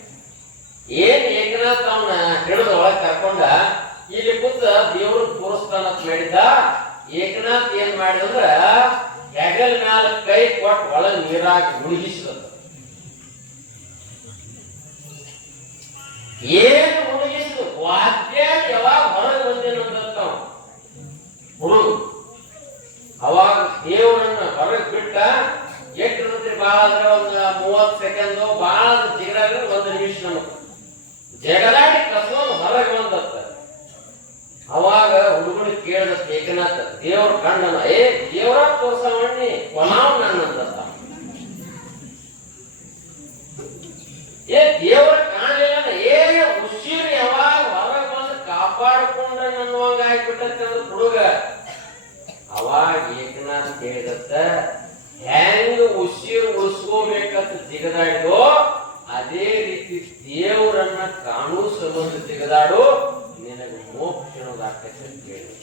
ಏನ್ ಏಕನಾಥ್ ಅವನ ಹಿಡಿದ ಒಳಗ್ ಕರ್ಕೊಂಡ ಇಲ್ಲಿ ಕೂತ ದೇವ್ರ ತೋರಿಸ್ತಾನ ಮಾಡಿದ್ದ. ಏಕನಾಥ್ ಏನ್ ಮಾಡಿದಂದ್ರ ಹೆಗಲ್ ಮ್ಯಾಲ ಕೈ ಕೊಟ್ಟು ಒಳಗ್ ನೀರಾಗಿ ಮುಳುಗಿಸಿದ. ಏನ್ ಮುಳುಗಿಸಿದ? ವಾದ್ಯ ಯಾವಾಗ ಹೊರಗೆ ಬಂದೇನಂತ ಹುಡುಗ ಅವಾಗ ದೇವರನ್ನ ಹೊರಗೆ ಬಿಟ್ಟ. ಎಷ್ಟು ಇರುತ್ತೆ ಬಾಳ ಅಂದ್ರೆ ಒಂದು 30 ಸೆಕೆಂಡ್, ಬಾಳ ಜಿಗದಾಗ 1 ನಿಮಿಷ. ನಮಗ ಜಗದಾಡಿ ಕಸೋದು ಹೊರಗೆ ಬಂದತ್ತ. ಅವಾಗ ಹುಡುಗನ ಕೇಳಿದ ಏಕನಾಥ, ದೇವ್ರ ಕಣ್ಣನ, ಏ ದೇವ್ರ ತೋರ್ಸವಣ್ಣಿ ಕೊನಾವ್ ನನ್ನ ಗೊತ್ತ ಹೆಂಗ ಉಸಿರು ಉಳಿಸ್ಕೋಬೇಕಂತ ಜಿಗದಾಡಿದೋ ಅದೇ ರೀತಿ ದೇವರನ್ನ ಕಾಣುವ ಸಂಬಂಧ ಜಿಗದಾಡು, ನಿನಗೆ ಮೋಕ್ಷಣದಾಕೈತೆ ಅಂತ ಹೇಳಿ.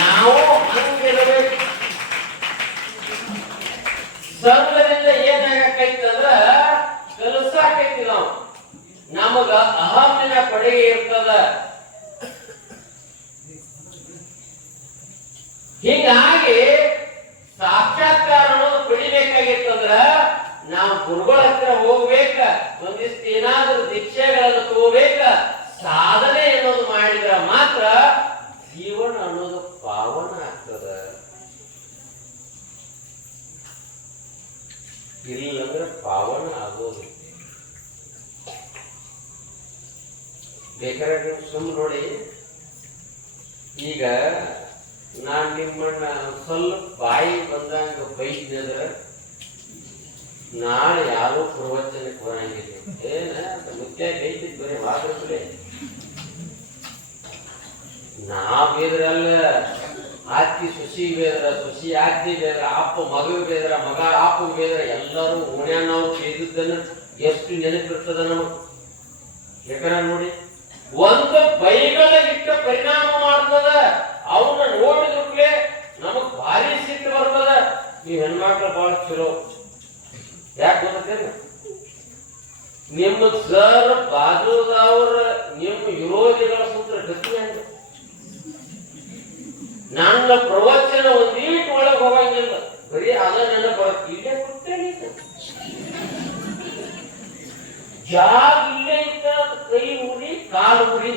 ನಾವು ಹಂಗಿರಬೇಕು. ಸಂಘದಿಂದ ಏನಾಗೈತಂದ್ರ ಕಲಸಾಕೈತಿ. ನಾವು ನಮಗ ಅಹಮಿನ ಕೊಡುಗೆ ಇರ್ತದ. ಹೀಗಾಗಿ ಸಾಕ್ಷಾತ್ಕಾರ ಪಡಿಬೇಕಾಗಿತ್ತಂದ್ರ ನಾವು ಗುರುಗಳ ಹತ್ರ ಹೋಗ್ಬೇಕ, ಒಂದಿಷ್ಟು ಏನಾದ್ರೂ ದೀಕ್ಷೆಗಳನ್ನು ತಗೋಬೇಕ, ಸಾಧನೆ ಅನ್ನೋದು ಮಾಡಿದ್ರ ಮಾತ್ರ ಜೀವನ ಅನ್ನೋದು ಪಾವನ ಆಗ್ತದ. ಇಲ್ಲಂದ್ರೆ ಪಾವನ ಆಗೋದು. ಬೇಕಾದ್ರೆ ನೀವು ಸುಮ್ ನೋಡಿ, ಈಗ ನಾನ್ ನಿಮ್ಮನ್ನ ಸ್ವಲ್ಪ ಬಾಯಿ ಬಂದಂಗ ಬೈದ್ನಂದ್ರ ನಾಳೆ ಯಾರೋ ಪ್ರವಚನಕ್ಕೆ ಬರಂಗಿಲ್ಲ. ಏನ ಮುಖ್ಯ ಬೈತಿದ್ ಬರೀ ಮಾತಾಡ್ಸಲೇ ನಾವೇದ್ರಲ್ಲ. ಆತ್ತಿ ಸುಸಿ ಬೇದ್ರ, ಸುಸಿ ಆತ್ತಿ ಬೇದ್ರ, ಅಪ್ಪ ಮಗ ಬೇದ್ರ, ಮಗ ಅಪ್ಪ ಬೇದ್ರ, ಎಲ್ಲರೂ ಓಣ್ಯಾ ನಾವು ಕೇಳಿದ್ದನ್ನ ಎಷ್ಟು ನೆನಪಿರ್ತದ ನಮಗ್. ಯಾಕಂದ್ರೆ ನೋಡಿ, ಒಂದು ಬೈಗಳ ಇಟ್ಟ ಪರಿಣಾಮ ಮಾಡ್ತದ. ಅವನ್ನ ನೋಡಿದ್ರೇ ನಮಗ್ ಭಾರಿ ಸಿಟ್ಟು ಬರ್ತದ. ನೀವ್ ಹೆಣ್ಮಕ್ಳು ಬಹಳ ಚಲೋ. ಯಾಕೆ ಗೊತ್ತೇನು? ನಿಮ್ಮ ಸರ್ ಬಾಜುದವ್ರ ನಿಮ್ಮ ವಿರೋಧಿಗಳ ಸೂತ್ರ ಗತಿ ಹಂಗ. ನನ್ನ ಪ್ರವಚನ ಒಂದೀಟ್ ಒಳಗೆ ಹೋಗಂಗಿಲ್ಲ, ಬರೀ ಅದ ನನ್ನ ಬರತ್ತೆ. ಇಲ್ಲೇ ಕೊಟ್ಟೇನೆ ಜಾಗ ಇಲ್ಲೇ ಇತ್ತ, ಕೈ ಉರಿ ಕಾಲು ಉರಿ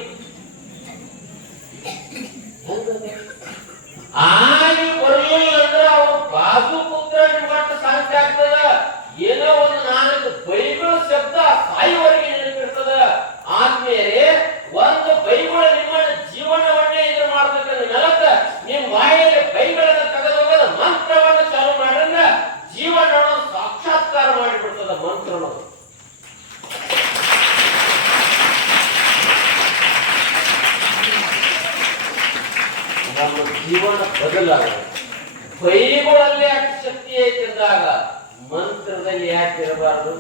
ಆಗಿ ಬರಲಿಲ್ಲ ಅಂದ್ರೆ ಅವ್ರ ಬಾಜು ಪುತ್ರ ನಿಮ್ಮಟ್ಟು ಸಾಧ್ಯ ಆಗ್ತದ. ಏನೋ ಒಂದು ನಾಲ್ಕು ಬೈಬಲ್ ಶಬ್ದ ಸಾಯುವರೆಗೆ ನೆನಪಿರ್ತದ. ಆದ್ಮೇಲೆ ಒಂದು ಬೈಬಲ್ ನಿಮ್ಮ ಜೀವನವನ್ನೇ ಇದು ಮಾಡ್ತಕ್ಕಂಥ ನೆಲಕ್ಕ ನಿಮ್ ಬಾಯಲ್ಲಿ ಬೈಬಲನ್ನ ತೆಗೆದೋಗದ ಮಂತ್ರವನ್ನು ಚಾಲು ಮಾಡ್ರಂದ್ರ ಜೀವನ ಸಾಕ್ಷಾತ್ಕಾರ ಮಾಡಿಬಿಡ್ತದ ಮಂತ್ರ ಅನ್ನೋದು. ನಮ್ಮ ಜೀವನ ಬದಲಾಗ ಬೈಬಲಲ್ಲಿ ಯಾಕೆ ಶಕ್ತಿ ಐತೆಂದಾಗ ಮಂತ್ರದಲ್ಲಿ ಯಾಕೆ ಇರಬಾರದು?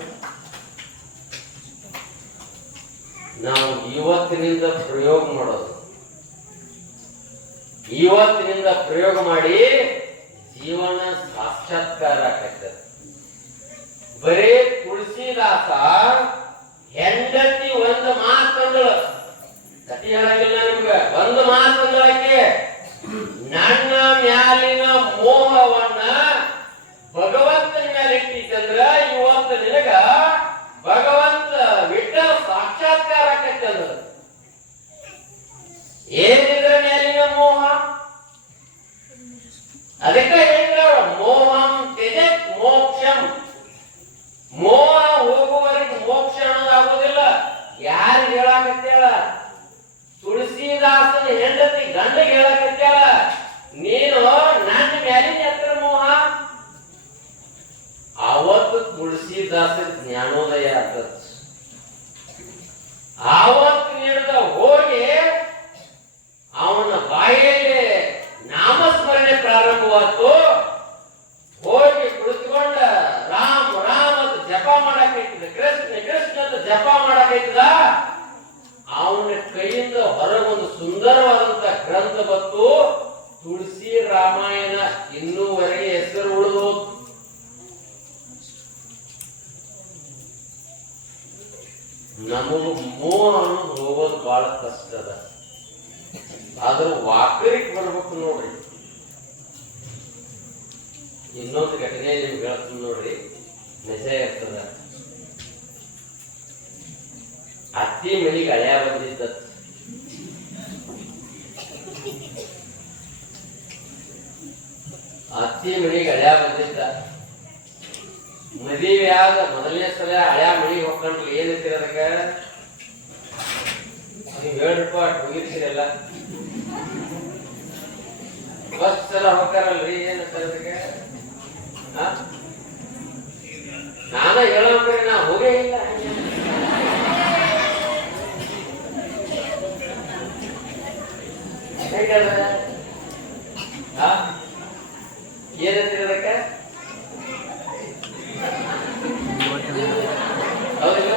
ನಾವು ಇವತ್ತಿನಿಂದ ಪ್ರಯೋಗ ಮಾಡೋದು, ಇವತ್ತಿನಿಂದ ಪ್ರಯೋಗ ಮಾಡಿ ಜೀವನ ಸಾಕ್ಷಾತ್ಕಾರ ಆಗ್ತದೆ. ಬರೇ ತುಳಸಿದಾಸ ಹೆಂಡತಿ ಒಂದು ಮಾತಂದಳು, ಕತಿ ಹೇಳಂಗಿಲ್ಲ ನಿಮ್ಗೆ, ಒಂದು ಮಾತಂದಳಕ್ಕೆ ನನ್ನ ಮ್ಯಾಲಿನ ಮೋಹವನ್ನ ಭಗವಂತನ ಮೇಲೆ ಇಟ್ಟಿತ್ತಂದ್ರ ಇವತ್ತು ನಿನಗ ಭಗವಂತ ವಿಠ್ಠಲ ಸಾಕ್ಷಾತ್ಕಾರ ಆಕತ್ತಂದ್ರ. ಏನಿದ್ರ ಮೇಲಿನ ಮೋಹ? ಅದಕ್ಕೆ ಹೇಳಿದ್ರ ಮೋಹಂ ತ್ಯಜತ್ ಮೋಕ್ಷಂ. ಮೋಹ ಹೋಗುವವರೆಗೆ ಮೋಕ್ಷ ಅನ್ನೋದಾಗೋದಿಲ್ಲ. ಯಾರಿಗೆ ಹೇಳಾಕತ್ತೇಳ? ತುಳಸಿದಾಸನ ಹೆಂಡತಿ ಗಂಡಗೆ ಹೇಳಾಕತ್ತೇಳ, ನೀನು ನನ್ನ ಮ್ಯಾಲಿನ ಎತ್ತರ ಮೋಹ. ಅವತ್ತು ತುಳಸಿದಾಸ ಜ್ಞಾನೋದಯ ಆಗ್ತದ. ಆವತ್ತು ನೀಡಿದ ಹೋಗಿ ಅವನ ಬಾಯಲ್ಲಿ ನಾಮಸ್ಮರಣೆ ಪ್ರಾರಂಭವಾಯ್ತು. ಹೋಗಿ ಕುಳಿತುಕೊಂಡ ರಾಮ್ ರಾಮ್ ಅಂತ ಜಪ ಮಾಡಕೈತಿದ, ಕೃಷ್ಣ ಕೃಷ್ಣ ಅಂತ ಜಪ ಮಾಡಕೈತಿದ. ಅವನ ಕೈಯಿಂದ ಹೊರಗೊಂದು ಸುಂದರವಾದಂತ ಗ್ರಂಥ ಬತ್ತು, ತುಳಸಿ ರಾಮಾಯಣ. ಇನ್ನೂವರೆಗೆ ಹೆಸರು ಉಳಿದು ನಮಗ ಮೋಹ ಅನ್ನೋದು ಹೋಗೋದು ಬಹಳ ಕಷ್ಟ ಅದ. ಆದ್ರೂ ವಾಕರಿಗೆ ಬರ್ಬೇಕು ನೋಡ್ರಿ. ಇನ್ನೊಂದು ಘಟನೆ ನಿಮ್ಗೆ ಹೇಳ್ತೀನಿ ನೋಡ್ರಿ, ನಿಜ ಇರ್ತದ. ಅತ್ತಿ ಮನಿಗೆ ಹಳೆಯ ಬಂದಿದ್ದ. ಅತ್ತಿ ಮನಿಗೆ ಹಳೆಯ ಬಂದಿದ್ದ. ಮದುವೆ ಆದ ಮೊದಲನೇ ಸಲ ಹಳೆಯ ಮನಿಗೆ ಹೋಗ್ಕೊಂಡ್ರಿ ಏನಂತೀರ ಅದಕ್ಕ? ನೀವು ಹೇಳ್ರಪ್ಪ, ಹೋಗಿರ್ತೀರಲ್ಲ, ಫಸ್ಟ್ ಸಲ ಹೋಗ್ತಾರಲ್ರಿ, ಏನಂತಾರ ಅದಕ್ಕೆ? ನಾನ ಹೇಳೋಕ್ರಿ, ನಾ ಹೋಗೇ ಇಲ್ಲ. ಹೇಗದ ಏನಂತಿರೋದಕ್ಕ ಹೌದಿಲ್ಲ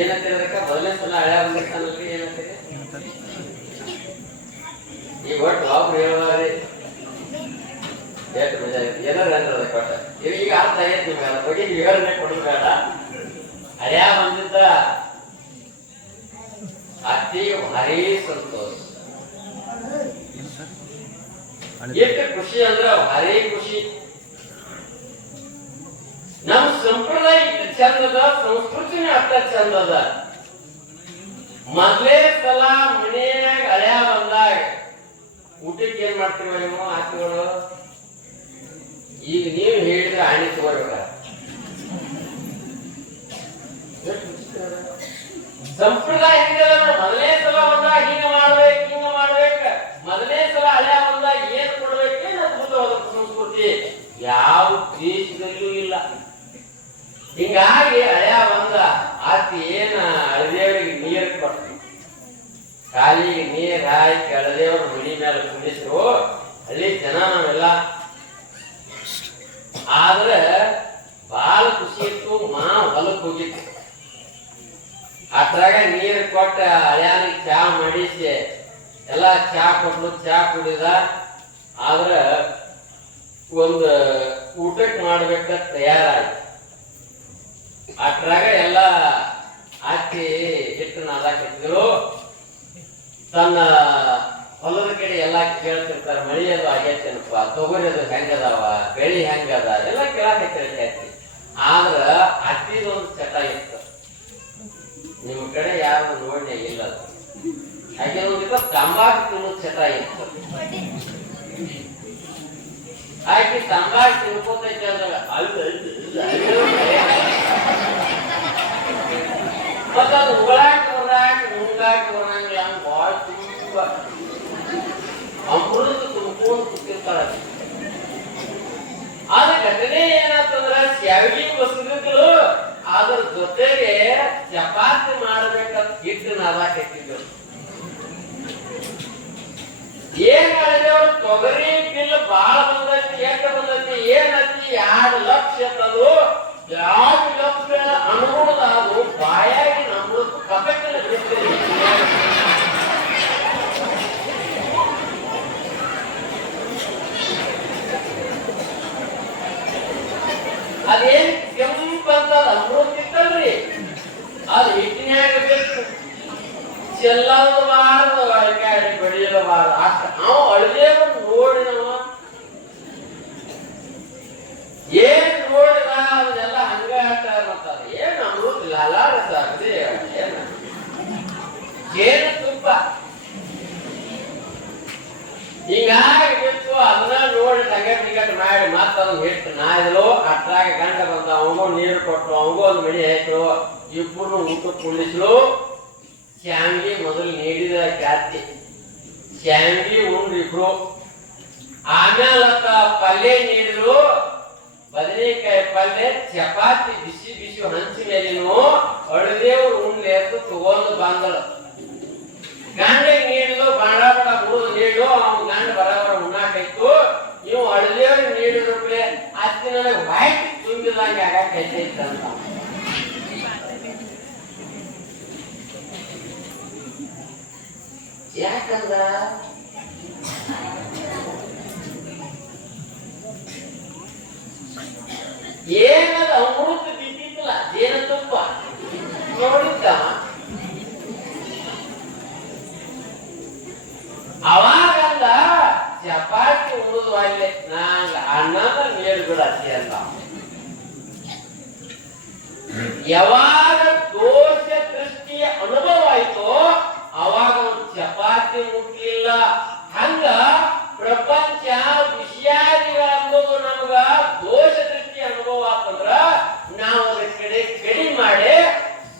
ಏನಂತಿರೋದಕ್ಕ ಮೊದಲನೇ ಸಲ ಹಳೆ ಬಂದಿರ್ತಾನಲ್ಲಿ ಏನಂತೀರಿ ಈಗ ಒಟ್ಟು ಒಬ್ರು ಹೇಳುವಾರಿ ಎಷ್ಟು ಮಜಾ ಆಗುತ್ತೆ ಏನಾರು ಅಂದ್ರೆ ಕೊಟ್ಟ ಈಗ ಅರ್ಥ ಆಗೈತೆ ನಿಮ್ಗೆ ಅದ್ರ ಬಗ್ಗೆ ವಿವರಣೆ ಕೊಡೋದು ಬೇಡ ಹಳ್ಯಾ ಬಂದಿದ್ದ ಅತಿ ಭಾರಿ ಸಂತೋಷ ಎಷ್ಟು ಖುಷಿ ಅಂದ್ರ ಭಾರಿ ಖುಷಿ ನಮ್ ಸಂಪ್ರದಾಯ ಇಟ್ಟು ಚಂದದ ಸಂಸ್ಕೃತಿನೇ ಅಷ್ಟ ಚಂದದ ಮೊದ್ಲೇ ಸಲ ಮನೆಯಾಗ ಹಳ್ಯಾ ಬಂದಾಗ ಊಟಕ್ಕೆ ಏನ್ ಮಾಡ್ತೀವ ನೀವು ಆತಿಗಳು ಈಗ ನೀವು ಹೇಳಿದ್ರೆ ಆಣಿ ತಗೋಬೇಕ ಸಂಪ್ರದಾಯ ಹೆಂಗದ ಮೊದಲನೇ ಸಲ ಬಂದಾಗ ಹಿಂಗ ಮಾಡ್ಬೇಕ ಮೊದಲನೇ ಸಲ ಹಳ್ಯಾ ಬಂದಾಗ ಏನ್ ಕೊಡ್ಬೇಕೇನು ಅದ್ಭುತವಾದ ಸಂಸ್ಕೃತಿ ಯಾವ ದೇಶದಲ್ಲೂ ಇಲ್ಲ ಹಿಂಗಾಗಿ ಹಳ್ಯಾ ಬಂದ ಆತಿ ಏನ ಹಳದೇವರಿಗೆ ನೀರ್ ಕೊಟ್ಟು ಕಾಲಿಗೆ ನೀರ್ ಹಾಕಿ ಹಳದೇವ್ರ ಮನಿ ಮೇಲೆ ಕುಂಡಿಸ್ರು ಹಳ್ಳಿ ಜನ ನಾವೆಲ್ಲ ಆದ್ರೆ ಬಹಳ ಖುಷಿ ಇತ್ತು ಹೊಲಕ್ ಹೋಗಿತ್ತು ಅದ್ರಾಗ ನೀರ್ ಕೊಟ್ಟ ಹಳ್ಯಾನಿಗೆ ಚಾ ಮಾಡಿಸಿ ಎಲ್ಲಾ ಚಾ ಕೊಟ್ಟು ಚಾ ಕುಡಿದ ಆದ್ರ ಒಂದು ಊಟಕ್ಕೆ ಮಾಡ್ಬೇಕ ತಯಾರಾಯ್ತು ಅದ್ರಾಗ ಎಲ್ಲ ಹಾಕಿ ಹಿಟ್ಟು ನಾದಾಕಿದ್ರು ತನ್ನ ಹೊಲದ ಕಡೆ ಎಲ್ಲಾ ಕೇಳ್ತಿರ್ತಾರ ಮಳಿ ಅದು ಆಗೈತೇನಪ್ಪ ತೊಗರಿ ಅದು ಹೆಂಗದಾವ ಬೆಳಿ ಹೆಂಗದ ಎಲ್ಲ ಕೇಳಾಕೈತಿ ಆದ್ರ ಅಟ್ಟಿದೊಂದು ಚಟ ಇತ್ತು ನಿಮ್ ಕಡೆ ಯಾರು ನೋಡನೆ ಇಲ್ಲ ಹಾಗೆ ಒಂದಿಲ್ಲ ತಂಬಾಕು ತಿನ್ನೋದು ಚಟ ಇತ್ತು ಹಾಗೆ ತಂಬಾಕು ತಿನ್ಕೋತೈತೆ ಅಂದಾಗ ಮತ್ತ ಅದು ಉಗಳಾಕ ನುಂಗಾಕ ಬರಂಗಿಲ್ಲ ಹಂಗ ಬಾಳ ತುಂಬ ಅಮೃತ ತುಂಬ್ಕೊಂಡು ಕೂತಿರ್ತಾಳ ಆದ್ರೆ ಘಟನೆ ಏನಾಗ್ತಂದ್ರ ಶಾವಿಗೆ ಬಸದಿದ್ರು ಅದ್ರ ಜೊತೆಗೆ ಚಪಾತಿ ಮಾಡ್ಬೇಕಂತ ಹಿಟ್ಟು ನಾದಾಕಿದ್ರು ಏನ್ ಮಾಡಿದೆ ಅವ್ರು ತೊಗರಿ ಬಿಲ್ ಬಾಳ ಬಂದೈತಿ ಎಷ್ಟು ಬಂದೈತಿ ಏನೈತಿ 2 ಲಕ್ಷ ಅಂತದು 2 ಲಕ್ಷ ಅನುಗುಣದ ಅದು ಬಾಯಾಗಿ ನಮ್ಮದು ಕಪೆಟ್ಟಲ್ಲಿ ಬಿಡ್ತೀರಿ ಅದೇನ್ ಕೆಂಪಂತ ಅಮೃತ ಇತ್ತಲ್ರಿ ಅದು ಹಿಟ್ಟಿನ್ಯಾಗ ಬೇಕು ಚೆಲ್ಲಬಾರದು ಅಳಕಾಡಿ ಬಡಿಯಬಾರದು ಅಷ್ಟ ನಾವು ಅಳದೇವ ನೋಡಿದವ ಏನ್ ನೋಡಿದ ಅದೆಲ್ಲ ಹಂಗ ಮತ್ತ ಏನ್ ಅಮೃತ ಲಾಲಾರಸ ಅದೇ ಏನ ಜೇನು ತುಪ್ಪ ಹಿಂಗಾಗಿ ಬಿಟ್ಟು ಅದನ್ನ ನೋಡಿ ಟಿಕೆಟ್ ಮಾಡಿ ಮತ್ತ ಅದನ್ನ ಹಿಟ್ಟು ನಾಯಿದ್ರು ಅಟ್ರಾಗ ಗಂಡ ಬಂದ ಅವಂಗೂ ನೀರು ಕೊಟ್ಟು ಅವಂಗೂ ಒಂದು ಮಣಿ ಆಯ್ತು ಇಬ್ಬರು ಊಟ ಕುಳಿಸ್ಲು ಶಾಂಗಿ ಮೊದಲು ನೀಡಿದ ಖ್ಯಾತಿ ಶಾಂಗಿ ಉಂಡ್ರಿಬ್ರು ಆಮೇಲೆ ಪಲ್ಯ ನೀಡಿದ್ರು ಬದನೆಕಾಯಿ ಪಲ್ಯ ಚಪಾತಿ ಬಿಸಿ ಬಿಸಿ ಹಂಚಿ ಮೇಲಿನೂ ಅಳದೇವ್ರು ಉಂಡ್ಲಿ ಎತ್ತು ತಗೊಂಡು ಬಂದಳು ಗಂಡಿಗೆ ನೀಡಿದ್ರು ಬಾಣ ಬಡ ಮುರಿದು ನೀಡು ಅವ್ನ ಗಂಡ ಬರಬರ ಉಣ್ಣಾಕೈತು ನೀವು ಅಳದೇವ್ರಿಗೆ ನೀಡಿದ್ರು ಅತ್ತಿ ನನಗೆ ವೈಟ್ ತುಂಬಿದಂಗೆ ಆಗೈತಂತ ಯಾಕಂದ್ರ ಏನದ ಅಮೃತ ಬಿದ್ದಿತ್ತಲ್ಲ ಜೇನುತುಪ್ಪ ನೋಡಿದ್ದ ಅವಾಗಂದ ಚಪಾತಿ ಉಳಿದು ಅಲ್ಲೇ ನಂಗ ಅನ್ನದ ನೀರು ಬಿಡತ್ತಿ ಅಂತ ಯಾವಾಗ ದೋಷ ದೃಷ್ಟಿಯ ಅನುಭವ ಆಯ್ತೋ ಅವಾಗ ಒಂದು ಚಪಾತಿ ಮುಟ್ಲಿಲ್ಲ ಹಂಗ ಪ್ರಪಂಚ ವಿಷಯಾದಿಗಳಂಬುದು ನಮಗ ದೋಷ ದೃಷ್ಟಿ ಅನುಭವ ಆತಂದ್ರ ನಾವು ಅದ್ರ ಕಡಿಮೆ ಮಾಡಿ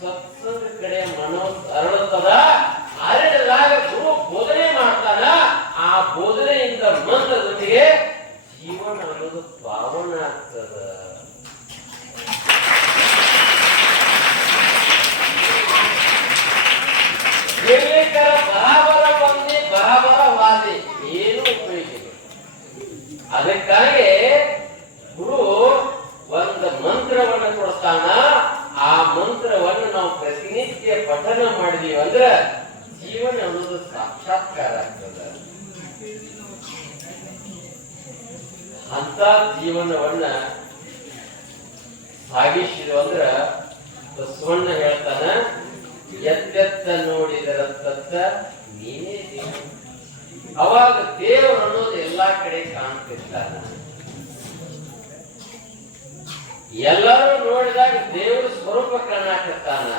ಸತ್ಸಂಗ ಕಡೆ ಮನೋ ಅರಳುತ್ತದ ಅರಳಿದಾಗ ಗುರು ಬೋಧನೆ ಮಾಡ್ತಾನ ಆ ಬೋಧನೆಯಿಂದ ಮಂತ್ರದೊಂದಿಗೆ ಜೀವನ ಅನ್ನೋದು ಪಾವನ ಆಗ್ತದ ಹಾದಿ ಏನು ಉಪಯೋಗ ಇಲ್ಲ. ಅದಕ್ಕಾಗಿ ಗುರು ಒಂದು ಮಂತ್ರವನ್ನು ಕೊಡ್ತಾನ. ಆ ಮಂತ್ರವನ್ನು ನಾವು ಪ್ರತಿನಿತ್ಯ ಪಠನ ಮಾಡಿದೀವಿ ಅಂದ್ರೆ ಜೀವನ ಅನ್ನೋದು ಸಾಕ್ಷಾತ್ಕಾರ ಆಗ್ತದ. ಅಂತ ಜೀವನವನ್ನ ಸಾಗಿಸಿದ್ರು ಅಂದ್ರ ಬಸವಣ್ಣ ಹೇಳ್ತಾನ, ಎತ್ತೆತ್ತ ನೋಡಿದರ ತತ್ತ ನೀನೇ ದೇವ. ಅವಾಗ ದೇವರು ಅನ್ನೋದು ಎಲ್ಲಾ ಕಡೆ ಕಾಣ್ತಿರ್ತಾನ. ಎಲ್ಲರೂ ನೋಡಿದಾಗ ದೇವರ ಸ್ವರೂಪ ಕಾಣಾಕತ್ತಾನ.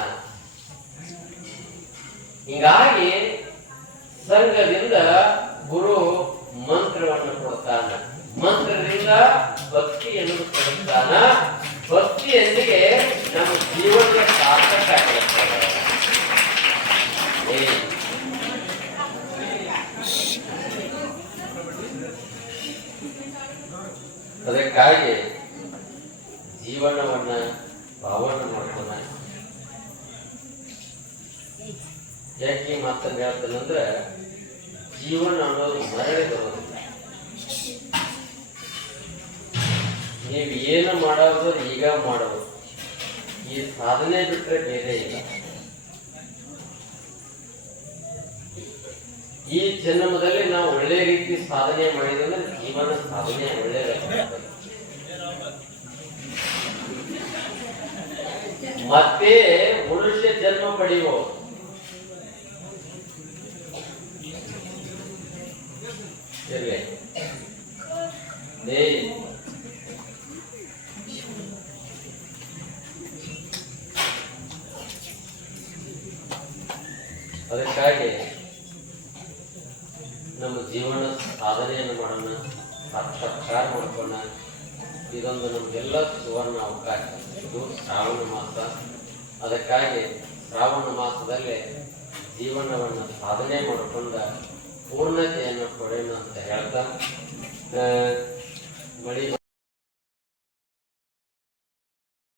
ಹಿಂಗಾಗಿ ಸಂಘದಿಂದ ಗುರು ಮಂತ್ರವನ್ನು ಕೊಡ್ತಾನ. ಮಂತ್ರದಿಂದ ಭಕ್ತಿಯನ್ನು ಕೊಡುತ್ತಾನ. ಭಕ್ತಿಯೊಂದಿಗೆ ನಮ್ಮ ಜೀವನದ ಸಾರ್ಥಕ ಆಗಿರುತ್ತದೆ. ಅದಕ್ಕಾಗಿ ಜೀವನವನ್ನ ಪಾವನ ಮಾಡ್ತಾನ. ಯಾಕೆ ಮಾತನ್ನು ಹೇಳ್ತಾನಂದ್ರ ಜೀವನ ಅನ್ನೋದು ಮರಳಿ ಬರೋದಿಲ್ಲ. ನೀವು ಏನು ಮಾಡೋದು ಈಗ ಮಾಡೋದು, ಈ ಸಾಧನೆ ಬಿಟ್ಟರೆ ಬೇರೆ ಇಲ್ಲ. ಈ ಜನ್ಮದಲ್ಲಿ ನಾವು ಒಳ್ಳೆ ರೀತಿ ಸಾಧನೆ ಮಾಡಿದ್ರೆ ಜೀವನ ಸಾಧನೆ ಒಳ್ಳೆಯದಾಗ್ತದೆ. ಮತ್ತೆ ಮನುಷ್ಯ ಜನ್ಮ ಪಡೆಯುವುದು. ಅದಕ್ಕಾಗಿ ನಮ್ಮ ಜೀವನ ಸಾಧನೆಯನ್ನು ಮಾಡೋಣ, ಸಾಕ್ಷಾತ್ಕಾರ ಮಾಡ್ಕೋಣ. ಇದೊಂದು ನಮಗೆಲ್ಲ ಸುವರ್ಣ ಅವಕಾಶ. ಇದು ಶ್ರಾವಣ ಮಾಸ. ಅದಕ್ಕಾಗಿ ಶ್ರಾವಣ ಮಾಸದಲ್ಲಿ ಜೀವನವನ್ನು ಸಾಧನೆ ಮಾಡಿಕೊಂಡ ಪೂರ್ಣತೆಯನ್ನು ಪಡೆಯೋಣ ಅಂತ ಹೇಳ್ತಾ ಮಳಿ